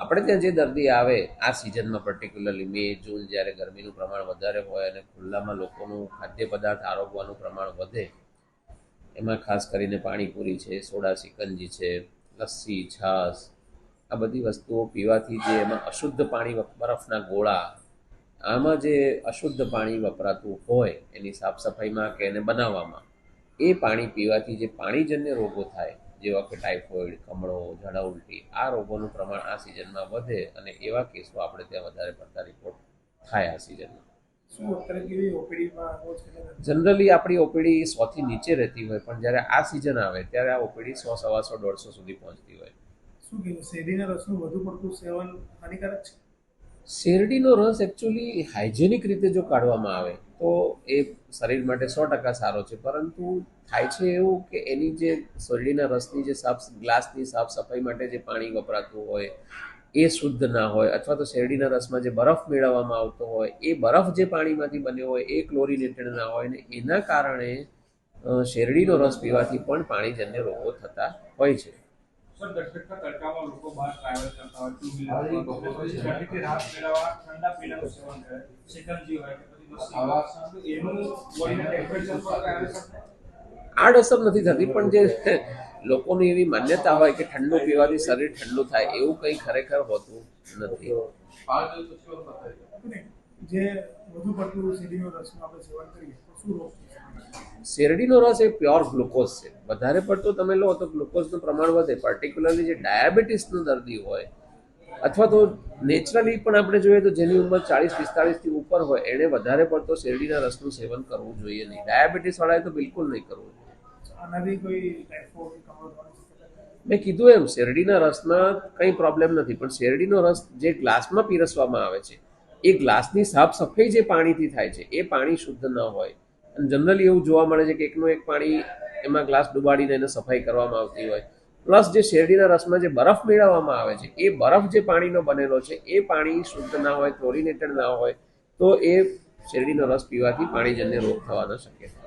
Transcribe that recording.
આપણે ત્યાં જે દર્દી આવે આ સિઝનમાં પર્ટિક્યુલરલી મે જૂન જ્યારે ગરમીનું પ્રમાણ વધારે હોય અને ખુલ્લામાં લોકોનું ખાદ્ય પદાર્થ આરોગવાનું પ્રમાણ વધે, એમાં ખાસ કરીને પાણીપુરી છે, સોડા સિકંજી છે, લસ્સી, છાશ, આ બધી વસ્તુઓ પીવાથી જે એમાં અશુદ્ધ પાણી, બરફના ગોળા, આમાં જે અશુદ્ધ પાણી વપરાતું હોય એની સાફ સફાઈમાં કે એને બનાવવામાં, એ પાણી પીવાથી જે પાણીજન્ય રોગો થાય જેવા કે ટાઇફોઇડ, કમળો, ઝાડા ઉલટી, આ રોગોનું પ્રમાણ આ સિઝનમાં વધે અને એવા કેસો આપણે ત્યાં વધારે પડતા રિપોર્ટ થાય આ સિઝનમાં. જનરલી આપણી ઓપીડી 100 થી નીચે રહેતી હોય, પણ જ્યારે આ સિઝન આવે ત્યારે આ ઓપીડી 100, 125, 150 સુધી પહોંચતી હોય. શું કીધું, શેરડીના રસનું વધુ પડતું સેવન હાનિકારક છે? શેરડીનો રસ એકચ્યુઅલી હાઇજેનિક રીતે જો કાઢવામાં આવે તો એ શરીર માટે 100% સારો છે, પરંતુ થાય છે એવું કે એની જે શેરડીના રસની જે ગ્લાસની સાફ સફાઈ માટે જે પાણી વપરાતું હોય એ શુદ્ધ ના હોય, અથવા તો શેરડીના રસમાં જે બરફ મેળવવામાં આવતો હોય એ બરફ જે પાણીમાંથી બન્યો હોય એ ક્લોરિનેટેડ ના હોય, ને એના કારણે શેરડીનો રસ પીવાથી પણ પાણીજન્ય રોગો થતા હોય છે. તડકામાં લોકો બહાર ટ્રાવેલ કરતા હોય, ટુ વ્હીલર રાહત મેળવવા ઠંડા પીણાનું સેવન કરે, સિકંજી હોય કે પછી એનું બોડીના ટેમ્પરેચર પર આડઅસર નથી થતી, પણ જે લોકોની એવી માન્યતા હોય કે ઠંડુ પીવાથી શરીર ઠંડુ થાય, એવું કંઈ ખરેખર હોતું નથી. જે વધુ પડતું શેરડીનો રસનું આપણે સેવન કરીએ તો શું રોગ? શેરડીનો રસ એ પ્યોર ગ્લુકોઝ છે. વધારે પડતો તમે લો તો ગ્લુકોઝનું પ્રમાણ વધે. પર્ટિક્યુલરલી જે ડાયાબિટીસનો દર્દી હોય, અથવા તો નેચરલી પણ આપણે જોઈએ તો જેની ઉંમર 40-45 થી ઉપર હોય, એણે વધારે પડતો શેરડીના રસનું સેવન કરવું જોઈએ નહીં. ડાયાબિટીસવાળાએ તો બિલકુલ નહીં કરવું જોઈએ. મેં કીધું એમ, શેરડીના રસમાં કંઈ પ્રોબ્લેમ નથી, પણ શેરડીનો રસ જે ગ્લાસમાં પીરસવામાં આવે છે એ ગ્લાસની સાફ સફાઈ જે પાણીથી થાય છે એ પાણી શુદ્ધ ન હોય. અને જનરલી એવું જોવા મળે છે કે એકનું એક પાણી એમાં ગ્લાસ ડુબાડીને એને સફાઈ કરવામાં આવતી હોય, પ્લસ જે શેરડીના રસમાં જે બરફ મેળવવામાં આવે છે એ બરફ જે પાણીનો બનેલો છે એ પાણી શુદ્ધ ના હોય, ક્લોરિનેટેડ ના હોય, તો એ શેરડીનો રસ પીવાથી પાણીજન્ય રોગ થવાના શક્યતા